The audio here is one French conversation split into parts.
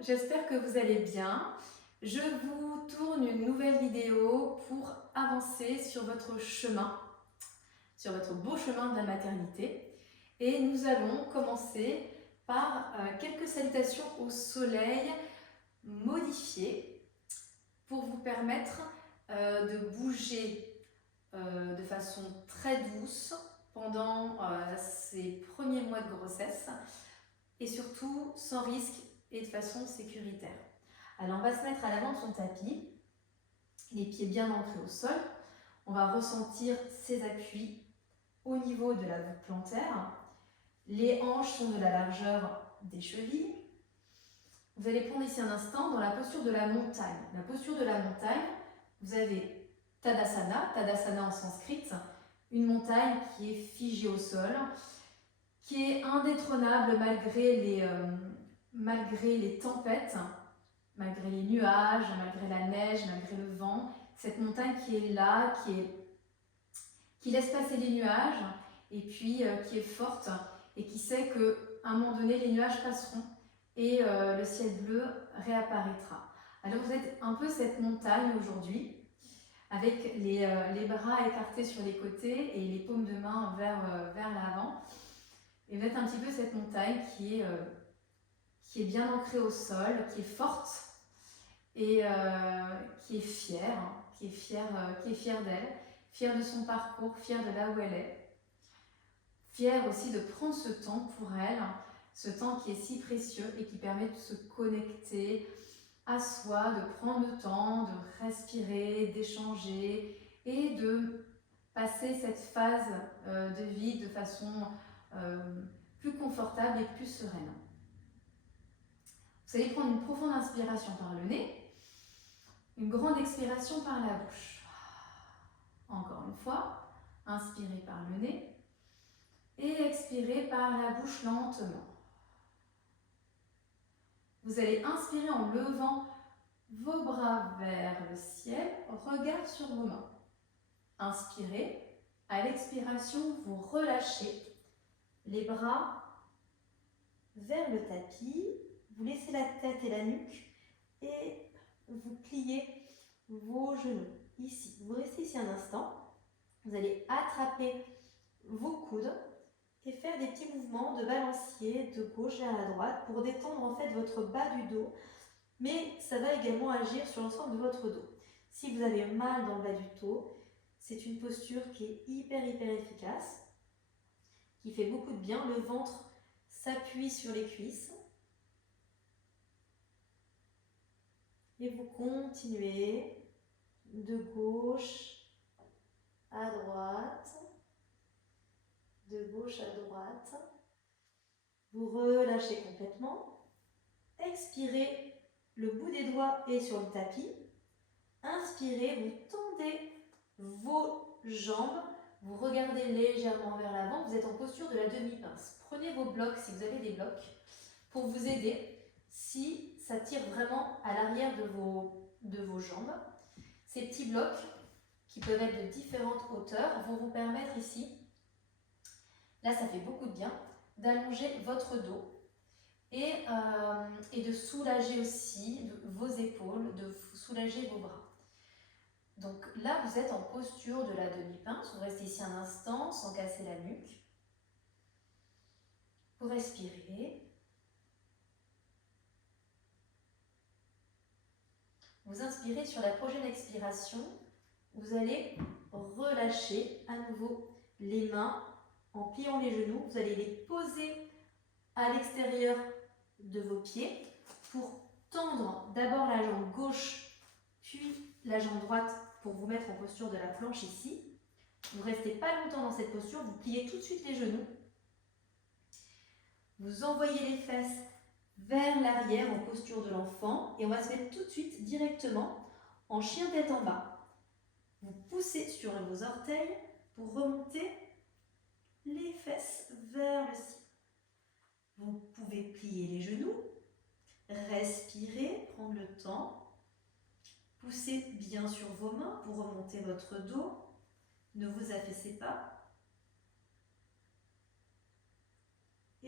j'espère que vous allez bien. Je vous tourne une nouvelle vidéo pour avancer sur votre chemin, sur votre beau chemin de la maternité. Et nous allons commencer par quelques salutations au soleil modifiées pour vous permettre de bouger de façon très douce pendant ces premiers mois de grossesse et surtout sans risque et de façon sécuritaire. Alors on va se mettre à l'avant de son tapis, les pieds bien ancrés au sol. On va ressentir ses appuis au niveau de la voûte plantaire. Les hanches sont de la largeur des chevilles. Vous allez prendre ici un instant dans la posture de la montagne. La posture de la montagne, vous avez Tadasana, Tadasana en sanskrit, une montagne qui est figée au sol, qui est indétrônable malgré les tempêtes, malgré les nuages, malgré la neige, malgré le vent. Cette montagne qui est là, qui laisse passer les nuages et puis qui est forte et qui sait qu'à un moment donné, les nuages passeront et le ciel bleu réapparaîtra. Alors vous êtes un peu cette montagne aujourd'hui, avec les bras écartés sur les côtés et les paumes de main vers l'avant. Et vous êtes un petit peu cette montagne qui est bien ancrée au sol, qui est forte et qui est fière, qui est fière d'elle, fière de son parcours, fière de là où elle est, fière aussi de prendre ce temps pour elle, ce temps qui est si précieux et qui permet de se connecter à soi, de prendre le temps, de respirer, d'échanger et de passer cette phase de vie de façon plus confortable et plus sereine. Vous allez prendre une profonde inspiration par le nez, une grande expiration par la bouche. Encore une fois, inspirez par le nez et expirez par la bouche lentement. Vous allez inspirer en levant vos bras vers le ciel, regard sur vos mains. Inspirez, à l'expiration, vous relâchez les bras vers le tapis, vous laissez la tête et la nuque et vous pliez vos genoux. Ici, vous restez ici un instant, vous allez attraper vos coudes et faire des petits mouvements de balancier de gauche vers la droite pour détendre en fait votre bas du dos, mais ça va également agir sur l'ensemble de votre dos. Si vous avez mal dans le bas du dos, c'est une posture qui est hyper efficace, qui fait beaucoup de bien. Le ventre s'appuie sur les cuisses. Et vous continuez de gauche à droite, de gauche à droite. Vous relâchez complètement. Expirez, le bout des doigts est sur le tapis. Inspirez, vous tendez vos jambes. Vous regardez légèrement vers l'avant, vous êtes en posture de la demi-pince. Prenez vos blocs si vous avez des blocs pour vous aider si ça tire vraiment à l'arrière de vos jambes. Ces petits blocs qui peuvent être de différentes hauteurs vont vous permettre ici, là ça fait beaucoup de bien, d'allonger votre dos et de soulager aussi vos épaules, de soulager vos bras. Donc là, vous êtes en posture de la demi-pince. Vous restez ici un instant sans casser la nuque. Vous respirez. Vous inspirez sur la prochaine expiration. Vous allez relâcher à nouveau les mains en pliant les genoux. Vous allez les poser à l'extérieur de vos pieds pour tendre d'abord la jambe gauche, puis la jambe droite pour vous mettre en posture de la planche ici. Vous ne restez pas longtemps dans cette posture, vous pliez tout de suite les genoux. Vous envoyez les fesses vers l'arrière en posture de l'enfant et on va se mettre tout de suite directement en chien tête en bas. Vous poussez sur vos orteils pour remonter les fesses vers le ciel. Vous pouvez plier les genoux, respirer, prendre le temps. Poussez bien sur vos mains pour remonter votre dos. Ne vous affaissez pas.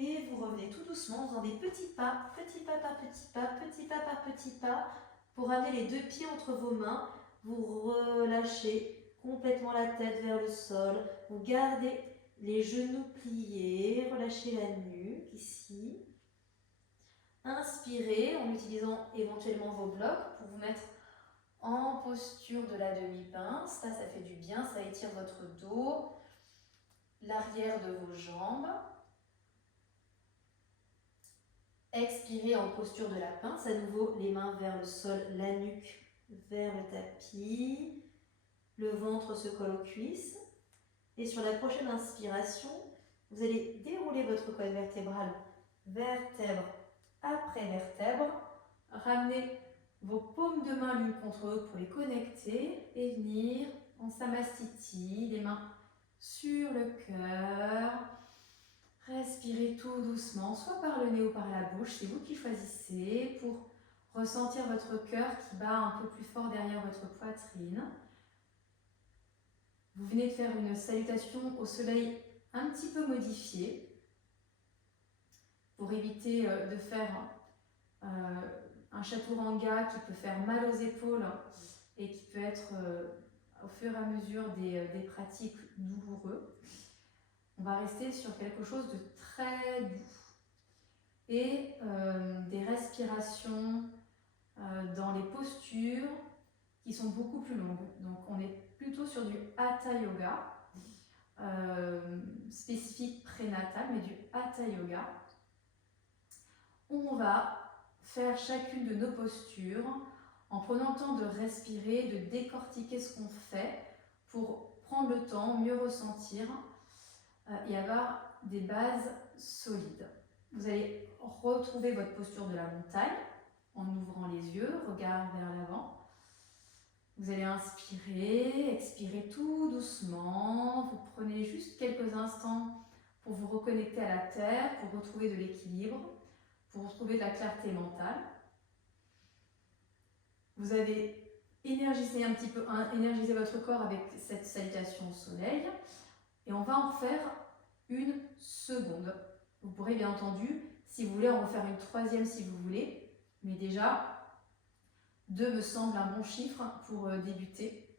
Et vous revenez tout doucement en faisant des petits pas par petits pas, petit pas par petit pas, pour amener les 2 pieds entre vos mains. Vous relâchez complètement la tête vers le sol. Vous gardez les genoux pliés, relâchez la nuque ici. Inspirez en utilisant éventuellement vos blocs pour vous mettre en posture de la demi-pince. Ça fait du bien, ça étire votre dos, l'arrière de vos jambes. Expirez en posture de la pince, à nouveau les mains vers le sol, la nuque vers le tapis, le ventre se colle aux cuisses. Et sur la prochaine inspiration, vous allez dérouler votre colonne vertébrale, vertèbre après vertèbre. Ramenez vos paumes de main l'une contre l'autre pour les connecter et venir en samastiti, les mains sur le cœur. Respirez tout doucement, soit par le nez ou par la bouche, c'est vous qui choisissez, pour ressentir votre cœur qui bat un peu plus fort derrière votre poitrine. Vous venez de faire une salutation au soleil un petit peu modifiée pour éviter de faire un chaturanga qui peut faire mal aux épaules et qui peut être au fur et à mesure des pratiques douloureux. On va rester sur quelque chose de très doux et des respirations dans les postures qui sont beaucoup plus longues. Donc on est plutôt sur du Hatha Yoga, spécifique prénatal, mais du Hatha Yoga. On va faire chacune de nos postures en prenant le temps de respirer, de décortiquer ce qu'on fait pour prendre le temps, mieux ressentir et avoir des bases solides. Vous allez retrouver votre posture de la montagne en ouvrant les yeux, regard vers l'avant. Vous allez inspirer, expirer tout doucement. Vous prenez juste quelques instants pour vous reconnecter à la terre, pour retrouver de l'équilibre, pour retrouver de la clarté mentale. Vous avez énergisé un petit peu, énergisé votre corps avec cette salutation au soleil. Et on va en faire une seconde. Vous pourrez bien entendu, si vous voulez, en refaire une troisième si vous voulez. Mais déjà, 2 me semble un bon chiffre pour débuter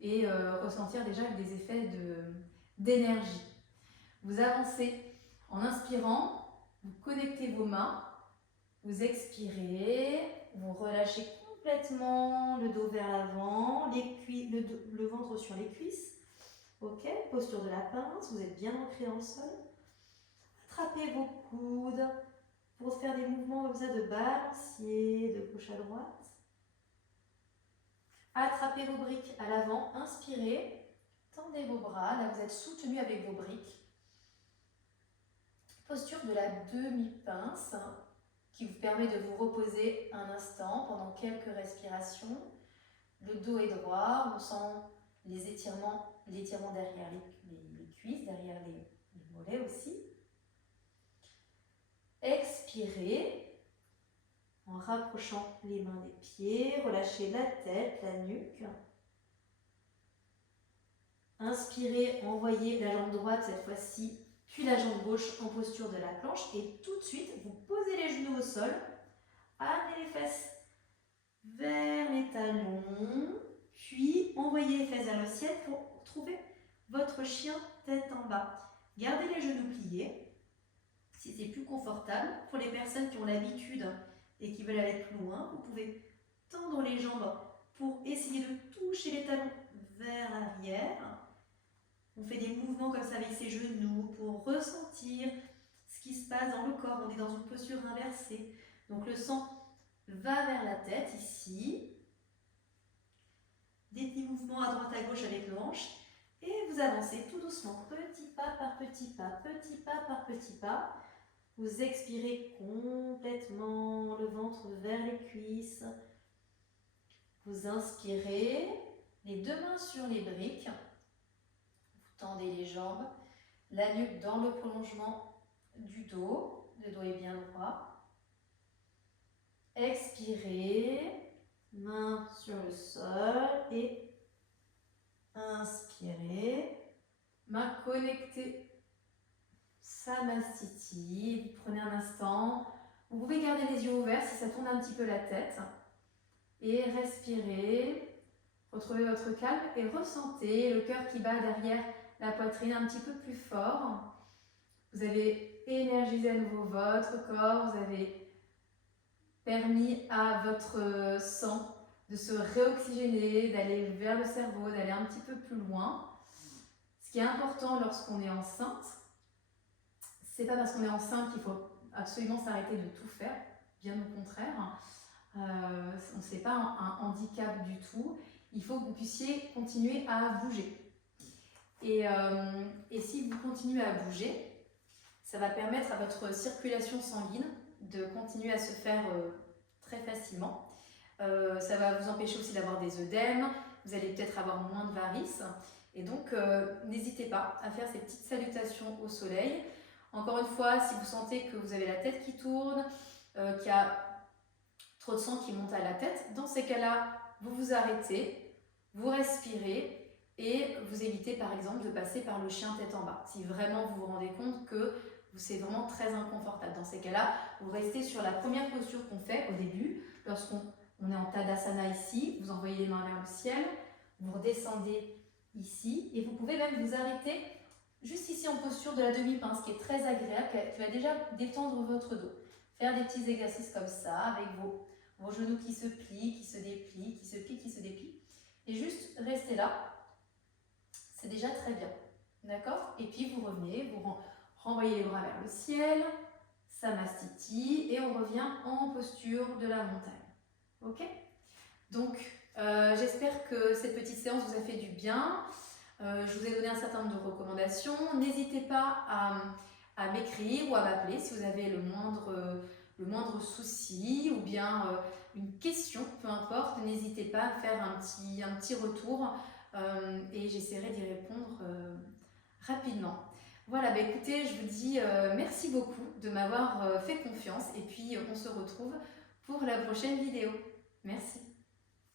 et ressentir déjà des effets d'énergie. Vous avancez en inspirant, vous connectez vos mains, vous expirez, vous relâchez complètement le dos vers l'avant, le ventre sur les cuisses. Ok, posture de la pince, vous êtes bien ancré dans le sol. Attrapez vos coudes pour faire des mouvements comme ça de balancier, de gauche à droite. Attrapez vos briques à l'avant, inspirez, tendez vos bras, là vous êtes soutenu avec vos briques. Posture de la demi-pince qui vous permet de vous reposer un instant pendant quelques respirations. Le dos est droit, on sent l'étirement derrière les cuisses, derrière les mollets aussi. Expirez en rapprochant les mains des pieds, relâchez la tête, la nuque. Inspirez, envoyez la jambe droite cette fois-ci, puis la jambe gauche en posture de la planche et tout de suite, vous posez les genoux au sol, amenez les fesses vers les talons, puis envoyez les fesses vers le ciel pour trouver votre chien tête en bas. Gardez les genoux pliés, si c'est plus confortable. Pour les personnes qui ont l'habitude et qui veulent aller plus loin, vous pouvez tendre les jambes pour essayer de toucher les talons vers l'arrière. On fait des mouvements comme ça avec ses genoux pour ressentir ce qui se passe dans le corps. On est dans une posture inversée. Donc le sang va vers la tête ici. Des petits mouvements à droite à gauche avec le hanche. Et vous avancez tout doucement, petit pas par petit pas, petit pas par petit pas. Vous expirez complètement le ventre vers les cuisses. Vous inspirez, les 2 mains sur les briques. Vous tendez les jambes, la nuque dans le prolongement du dos. Le dos est bien droit. Expirez, main sur le sol et inspirez. Main connectée ça mastitille. Vous prenez un instant. Vous pouvez garder les yeux ouverts si ça tourne un petit peu la tête. Et respirez. Retrouvez votre calme et ressentez le cœur qui bat derrière la poitrine un petit peu plus fort. Vous avez énergisé à nouveau votre corps. Vous avez permis à votre sang de se réoxygéner, d'aller vers le cerveau, d'aller un petit peu plus loin. Ce qui est important lorsqu'on est enceinte, c'est pas parce qu'on est enceinte qu'il faut absolument s'arrêter de tout faire, bien au contraire. Ce n'est pas un handicap du tout. Il faut que vous puissiez continuer à bouger. Et si vous continuez à bouger, ça va permettre à votre circulation sanguine de continuer à se faire très facilement. Ça va vous empêcher aussi d'avoir des œdèmes, vous allez peut-être avoir moins de varices. Et donc, n'hésitez pas à faire ces petites salutations au soleil. Encore une fois, si vous sentez que vous avez la tête qui tourne, qu'il y a trop de sang qui monte à la tête, dans ces cas-là, vous vous arrêtez, vous respirez et vous évitez par exemple de passer par le chien tête en bas. Si vraiment vous vous rendez compte que c'est vraiment très inconfortable. Dans ces cas-là, vous restez sur la première posture qu'on fait au début. Lorsqu'on est en Tadasana ici, vous envoyez les mains vers le ciel, vous redescendez ici et vous pouvez même vous arrêter juste ici en posture de la demi-pince qui est très agréable, qui va déjà détendre votre dos. Faire des petits exercices comme ça avec vos genoux qui se plient, qui se déplient, qui se plient, qui se déplient. Et juste rester là, c'est déjà très bien. D'accord? Et puis vous revenez, vous renvoyez les bras vers le ciel, ça mastitille et on revient en posture de la montagne. Ok? Donc, j'espère que cette petite séance vous a fait du bien. Je vous ai donné un certain nombre de recommandations. N'hésitez pas à m'écrire ou à m'appeler si vous avez le moindre souci ou bien une question, peu importe. N'hésitez pas à faire un petit retour et j'essaierai d'y répondre rapidement. Voilà, bah écoutez, je vous dis merci beaucoup de m'avoir fait confiance et puis on se retrouve pour la prochaine vidéo. Merci.